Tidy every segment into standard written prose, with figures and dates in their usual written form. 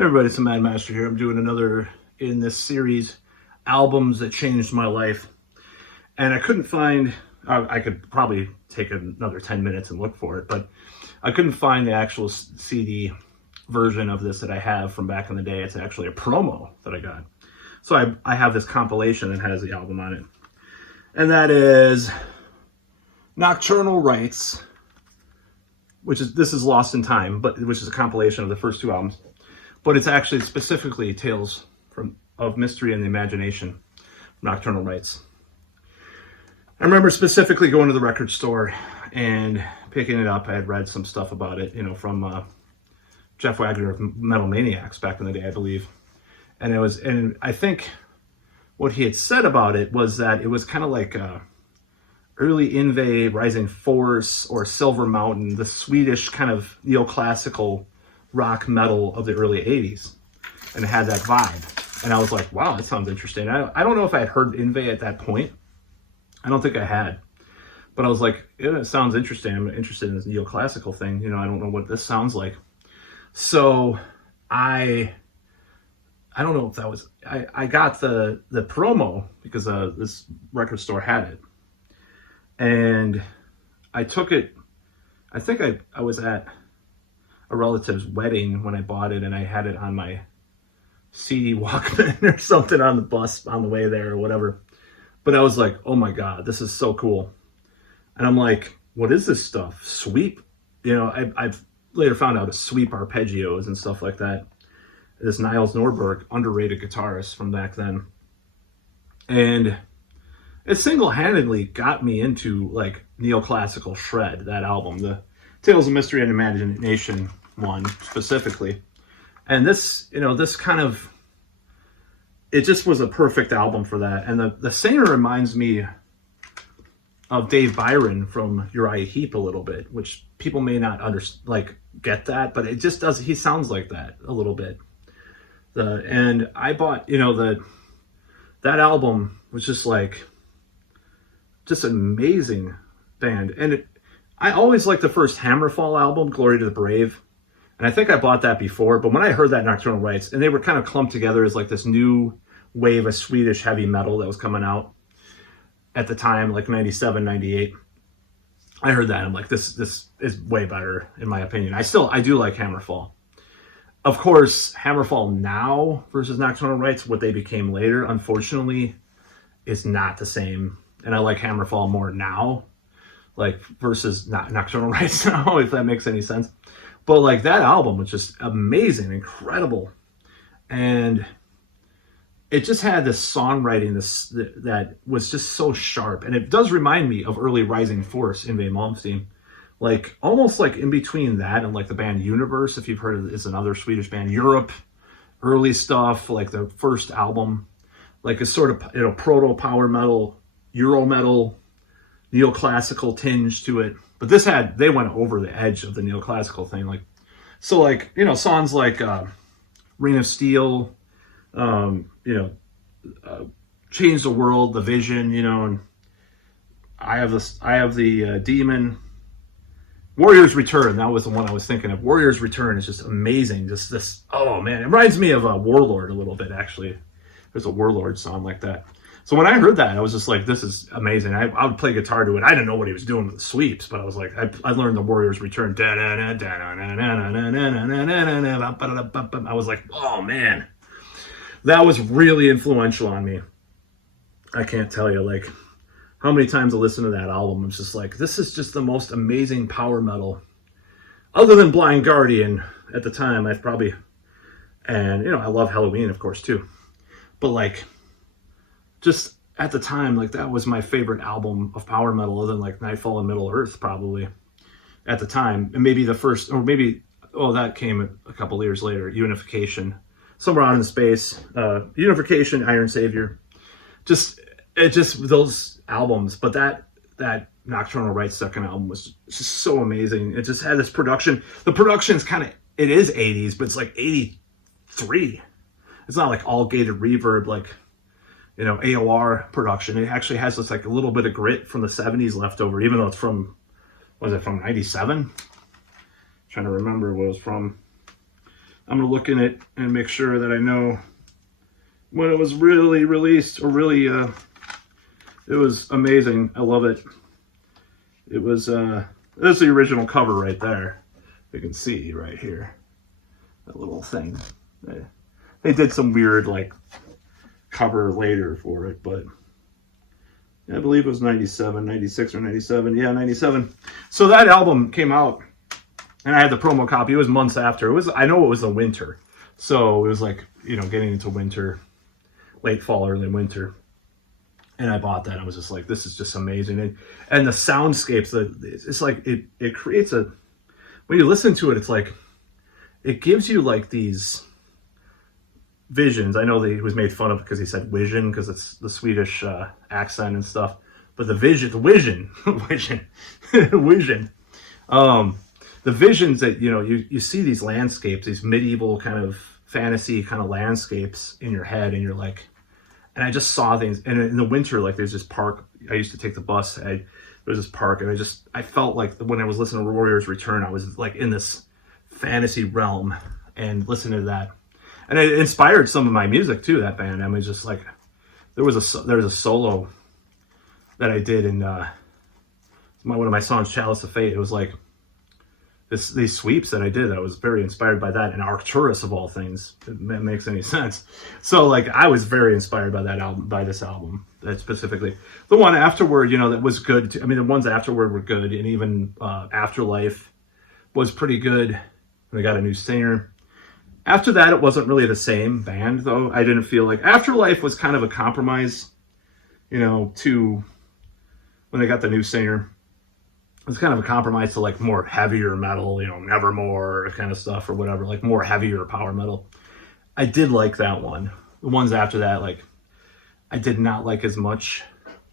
Hey everybody, it's the Mad Master here. I'm doing another in this series, albums that changed my life. And I couldn't find, I could probably take another 10 minutes and look for it, but I couldn't find the actual CD version of this that I have from back in the day. It's actually a promo that I got. So I have this compilation that has the album on it. And that is Nocturnal Rites, this is Lost in Time, which is a compilation of the first two albums. But it's actually specifically Tales of Mystery and the Imagination, Nocturnal Rites. I remember specifically going to the record store and picking it up. I had read some stuff about it, from Jeff Wagner of Metal Maniacs back in the day, I believe. And I think what he had said about it was that it was kind of like early Yngwie, Rising Force, or Silver Mountain, the Swedish kind of neoclassical rock metal of the early 80s, and it had that vibe. And I was like, wow, that sounds interesting. I don't know if I had heard Yngwie at that point. I don't think I had, but I was like, it sounds interesting. I'm interested in this neoclassical thing. I don't know what this sounds like. So I don't know if that was, I got the promo because this record store had it, and I took it. I think I was at a relative's wedding when I bought it, and I had it on my CD Walkman or something on the bus on the way there or whatever. But I was like, oh my God, this is so cool. And I'm like, what is this stuff? Sweep? I've later found out it's sweep arpeggios and stuff like that. This Niles Norberg, underrated guitarist from back then. And it single-handedly got me into like neoclassical shred, that album, the Tales of Mystery and Imagination one specifically. And this kind of, it just was a perfect album for that. And the singer reminds me of Dave Byron from Uriah Heep a little bit, which people may not get that, but it just does, he sounds like that a little bit. And I bought, that album was just an amazing band. And I always liked the first Hammerfall album, Glory to the Brave. And I think I bought that before, but when I heard that Nocturnal Rites, and they were kind of clumped together as like this new wave of Swedish heavy metal that was coming out at the time, like 97, 98. I heard that, I'm like, this is way better in my opinion. I do like Hammerfall. Of course, Hammerfall now versus Nocturnal Rites, what they became later, unfortunately, is not the same. And I like Hammerfall more now, versus Nocturnal Rites now, if that makes any sense. But that album was just amazing, incredible. And it just had this songwriting that was just so sharp. And it does remind me of early Rising Force, Yngwie Malmsteen. Almost in between that and the band Universe, if you've heard of it, it's another Swedish band. Europe, early stuff, the first album. A sort of, proto power metal, Euro metal, neoclassical tinge to it. But they went over the edge of the neoclassical thing. Songs like Reign of Steel, Change the World, The Vision, and I have the Demon. Warrior's Return, that was the one I was thinking of. Warrior's Return is just amazing. Just this, oh man, it reminds me of Warlord a little bit, actually. There's a Warlord song like that. So when I heard that, I was just like, this is amazing. I would play guitar to it. I didn't know what he was doing with the sweeps, but I was like, I learned the Warrior's Return. I was like, oh man, that was really influential on me. I can't tell you, how many times I listened to that album. It's just like, this is just the most amazing power metal. Other than Blind Guardian at the time, I love Halloween, of course, too. But just at the time, that was my favorite album of power metal, other than Nightfall and Middle Earth, probably at the time. And maybe the first, or maybe, that came a couple years later, Unification, Somewhere Out in Space, Unification, Iron Savior, just those albums. But that Nocturnal Rites second album was just so amazing. It just had this production. The production's it is 80s, but it's 83. It's not all gated reverb, AOR production. It actually has this a little bit of grit from the 70s left over, even though it's from, was it from 97? Trying to remember what it was from. I'm going to look in it and make sure that I know when it was really released, or really, it was amazing. I love it. It was, that's the original cover right there. You can see right here, that little thing. They did some weird, like, cover later for it, but I believe it was 97, 96 or 97. Yeah, 97. So that album came out, and I had the promo copy. It was months after. It was, I know it was the winter. So it was like, you know, getting into winter, late fall, early winter. And I bought that. I was just like, this is just amazing. And the soundscapes, it's like, it creates a, when you listen to it, it's like, it gives you like these visions. I know that he was made fun of because he said vision, because it's the Swedish accent and stuff. But the vision, the visions that, you know, you see these landscapes, these medieval kind of fantasy kind of landscapes in your head, and you're like, and I just saw things. And in the winter, like there's this park. I used to take the bus. There was this park, and I felt like when I was listening to Warrior's Return, I was like in this fantasy realm and listening to that. And it inspired some of my music too, that band. I mean, just like, there was a solo that I did in one of my songs, Chalice of Fate. It was like these sweeps that I did. I was very inspired by that. And Arcturus, of all things, if it makes any sense. So like, I was very inspired by that album, by this album, that specifically. The one afterward, you know, that was good. I mean, the ones afterward were good. And even Afterlife was pretty good. We got a new singer. After that, it wasn't really the same band, though. I didn't feel like Afterlife was kind of a compromise, you know, to when they got the new singer. It was kind of a compromise to like more heavier metal, you know, Nevermore kind of stuff or whatever, like more heavier power metal. I did like that one. The ones after that, like, I did not like as much.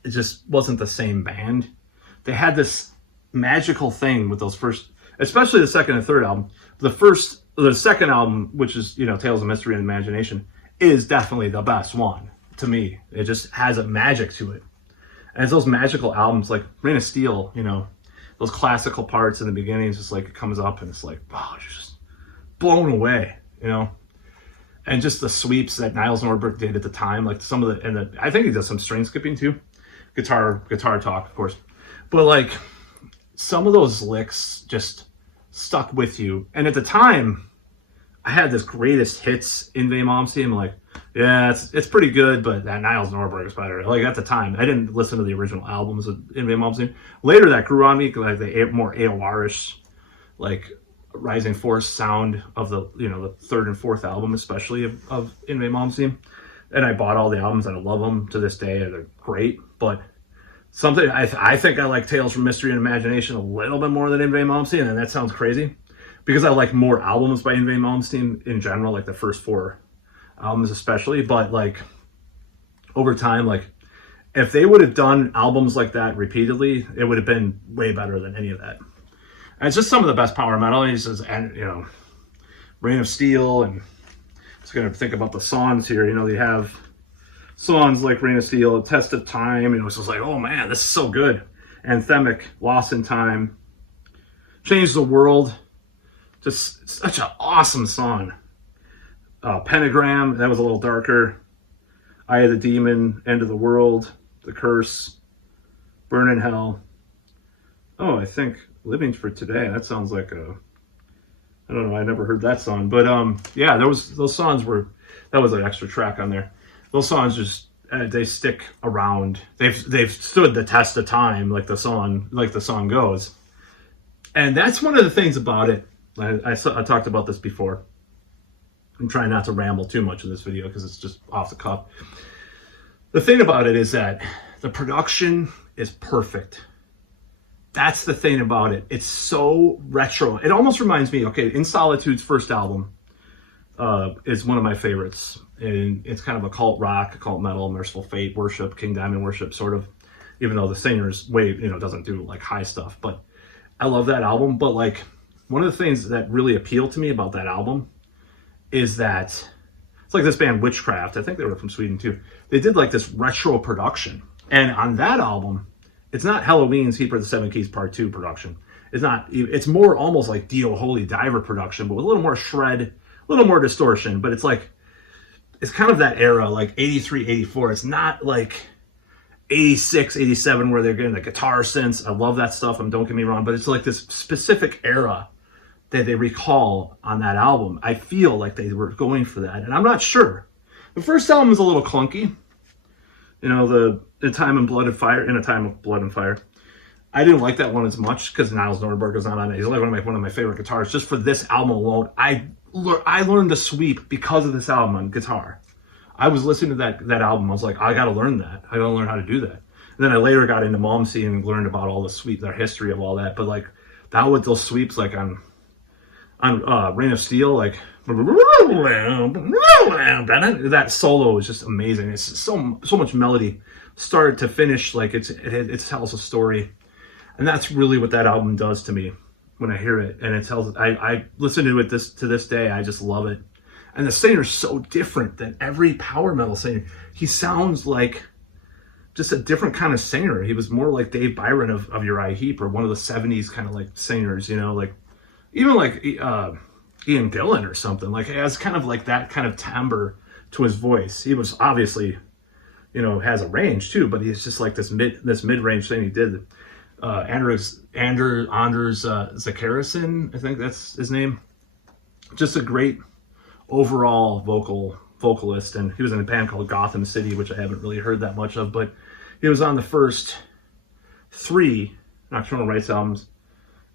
It just wasn't the same band. They had this magical thing with those first, especially the second and third album. The second album, which is, you know, Tales of Mystery and Imagination, is definitely the best one to me. It just has a magic to it. And it's those magical albums like Rain of Steel, you know, those classical parts in the beginning, it's just like it comes up and it's like, wow, you're just blown away, you know? And just the sweeps that Niles Norberg did at the time, like some of I think he does some string skipping too. Guitar talk, of course. But like, some of those licks just stuck with you. And at the time, I had this greatest hits in Inve Malmsteen. I'm like, yeah, it's pretty good, but that Niles Norberg is better. Like at the time, I didn't listen to the original albums of Inve Malmsteen. Later, that grew on me, like the more AOR-ish, like rising force sound of the, you know, the third and fourth album, especially of Inve Malmsteen. And I bought all the albums and I love them to this day. They're great, but something I think I like Tales from Mystery and Imagination a little bit more than Inve Malmsteen, and that sounds crazy because I like more albums by Inve Malmsteen in general, like the first four albums especially. But like over time, like if they would have done albums like that repeatedly, it would have been way better than any of that. And it's just some of the best power metal. And he says, and you know, Rain of Steel, and just gonna think about the songs here. You know, they have songs like Rain of Steel, Test of Time, and it was just like, oh man, this is so good. Anthemic, Lost in Time, Change the World, just such an awesome song. Pentagram, that was a little darker. Eye of the Demon, End of the World, The Curse, Burn in Hell. Oh, I think Living for Today, that sounds like I don't know, I never heard that song. But yeah, those songs were, that was an extra track on there. Those songs just they stick around. They've stood the test of time, like the song goes. And that's one of the things about it. I talked about this before. I'm trying not to ramble too much in this video because it's just off the cuff. The thing about it is that the production is perfect. That's the thing about it. It's so retro. It almost reminds me, okay, In Solitude's first album is one of my favorites. And it's kind of a cult rock, occult metal, Merciful Fate worship, King Diamond worship, sort of, even though the singer's way, you know, doesn't do like high stuff. But I love that album. But like, one of the things that really appealed to me about that album is that it's like this band Witchcraft. I think they were from Sweden too. They did like this retro production. And on that album, it's not Halloween's Heap of the Seven Keys Part 2 production. It's not, it's more almost like Dio Holy Diver production, but with a little more shred, a little more distortion, but it's like, it's kind of that era, like 83, 84. It's not like 86, 87 where they're getting the guitar synths. I love that stuff. Don't get me wrong, but it's like this specific era that they recall on that album. I feel like they were going for that, and I'm not sure. The first album is a little clunky. You know, the In a Time of Blood and Fire. I didn't like that one as much because Niles Norberg was not on it. He's like one of my favorite guitarists. Just for this album alone, I learned the sweep because of this album on guitar. I was listening to that album. I was like, I got to learn that. I got to learn how to do that. And then I later got into Malmsteen and learned about all the sweep, their history of all that. But like that with those sweeps, like on Reign of Steel, like that solo is just amazing. It's so much melody, start to finish. Like it tells a story, and that's really what that album does to me when I hear it. And it tells. I listen to it to this day. I just love it. And the singer's so different than every power metal singer. He sounds like just a different kind of singer. He was more like Dave Byron of Uriah Heep, or one of the 70s kind of like singers, you know, like even like Ian Gillan or something. Like, he has kind of like that kind of timbre to his voice. He was obviously, you know, has a range too, but he's just like this mid-range thing he did. Anders Zachariasen, I think that's his name. Just a great overall vocalist, and he was in a band called Gotham City, which I haven't really heard that much of, but he was on the first 3 Nocturnal Rites albums,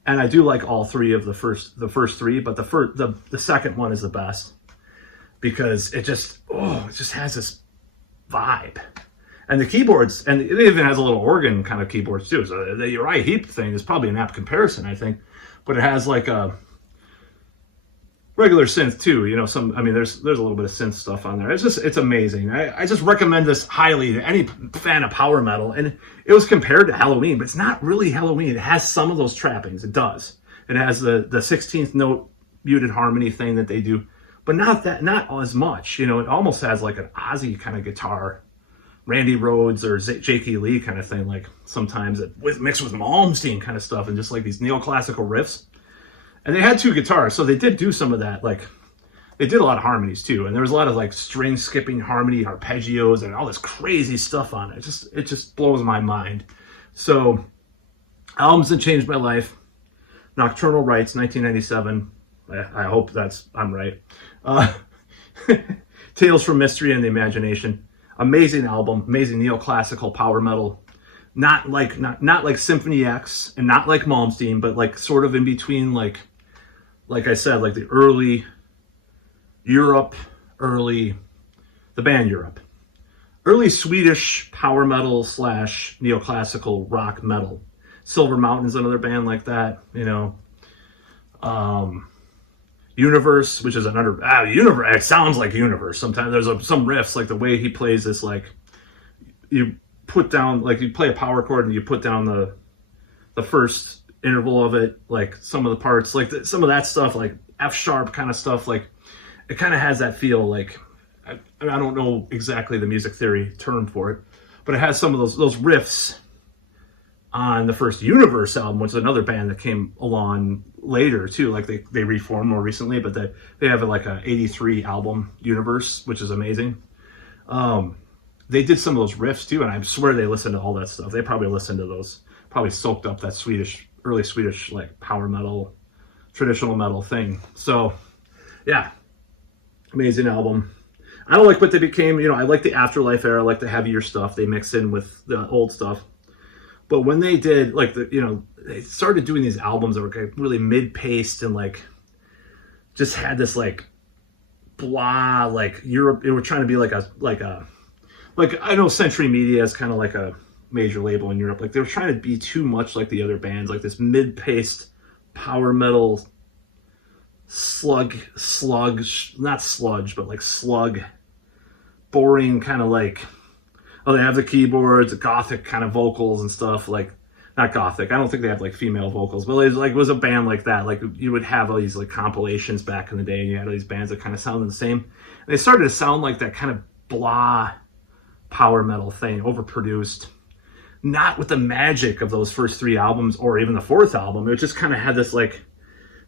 and I do like all 3 of the first 3, but the second one is the best because it just has this vibe. And the keyboards, and it even has a little organ kind of keyboards too. So the Uriah Heep thing is probably an apt comparison, I think, but it has like a regular synth too, you know. There's a little bit of synth stuff on there. It's amazing. I just recommend this highly to any fan of power metal. And it was compared to Halloween, but it's not really Halloween. It has some of those trappings. It does. It has the 16th note muted harmony thing that they do, but not as much. You know, it almost has like an Ozzy kind of guitar, Randy Rhoads or J.K. Lee kind of thing. Like sometimes mixed with Malmsteen kind of stuff, and just like these neoclassical riffs. And they had 2 guitars, so they did do some of that. Like, they did a lot of harmonies too, and there was a lot of like string skipping harmony, arpeggios, and all this crazy stuff on it. It just blows my mind. So, albums that changed my life: Nocturnal Rites, 1997. I hope I'm right. Tales from Mystery and the Imagination. Amazing album, amazing neoclassical power metal. Not like Symphony X and not like Malmsteen, but like sort of in between, like I said, like the early Europe, the band Europe, early Swedish power metal / neoclassical rock metal. Silver Mountain's another band like that, you know. Universe, which is another Universe. It sounds like Universe. Sometimes there's some riffs, like the way he plays this, like you put down, like you play a power chord and you put down the first interval of it, like some of the parts, like some of that stuff, like F sharp kind of stuff, like it kind of has that feel. Like I don't know exactly the music theory term for it, but it has some of those riffs on the first Universe album, which is another band that came along later too. Like they reformed more recently, but they have like a 83 album, Universe, which is amazing. They did some of those riffs too, and I swear they listened to all that stuff. They probably listened to those, probably soaked up that early Swedish like power metal, traditional metal thing. So yeah, amazing album. I don't like what they became, you know. I like the Afterlife era, I like the heavier stuff they mix in with the old stuff. But when they did, like, they started doing these albums that were really mid-paced and like just had this like blah, like Europe. They were trying to be like I know Century Media is kind of like a major label in Europe. Like they were trying to be too much like the other bands, like this mid-paced power metal not sludge, but like slug, boring kind of like, oh, they have the keyboards, the gothic kind of vocals and stuff. Like, not gothic, I don't think they have like female vocals, but it was a band like that. Like you would have all these like compilations back in the day, and you had all these bands that kind of sounded the same. And they started to sound like that kind of blah power metal thing, overproduced. Not with the magic of those first 3 albums or even the 4th album. It just kind of had this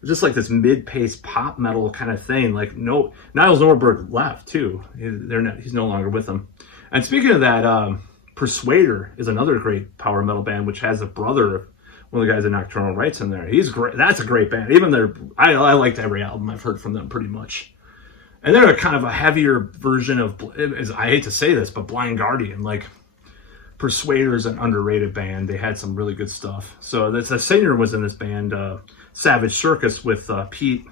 just like this mid-paced pop metal kind of thing. Like, no, Niles Norberg left too. He's no longer with them. And speaking of that, Persuader is another great power metal band, which has a brother of one of the guys in Nocturnal Rites in there. He's great. That's a great band. Even I liked every album I've heard from them pretty much. And they're a kind of a heavier version of, I hate to say this, but Blind Guardian. Like, Persuader's an underrated band. They had some really good stuff. So the singer was in this band, Savage Circus, with Pete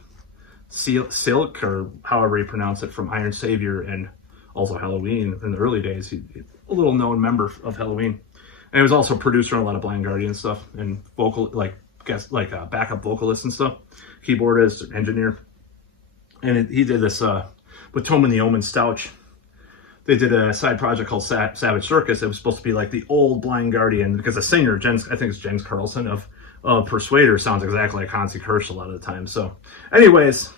Silk, or however you pronounce it, from Iron Savior and also Halloween in the early days. He a little known member of Halloween. And he was also a producer on a lot of Blind Guardian stuff and backup vocalist and stuff, keyboardist, engineer. And he did this with Tome and the Omen Stouch. They did a side project called Savage Circus. It was supposed to be like the old Blind Guardian, because the singer, I think it's Jens Carlson of Persuader, sounds exactly like Hansi Kirsch a lot of the time. So anyways,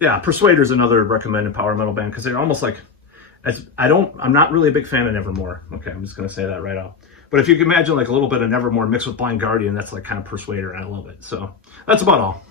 yeah, Persuader's another recommended power metal band, because they're almost like, I'm not really a big fan of Nevermore. Okay, I'm just going to say that right out. But if you can imagine like a little bit of Nevermore mixed with Blind Guardian, that's like kind of Persuader, and I love it. So that's about all.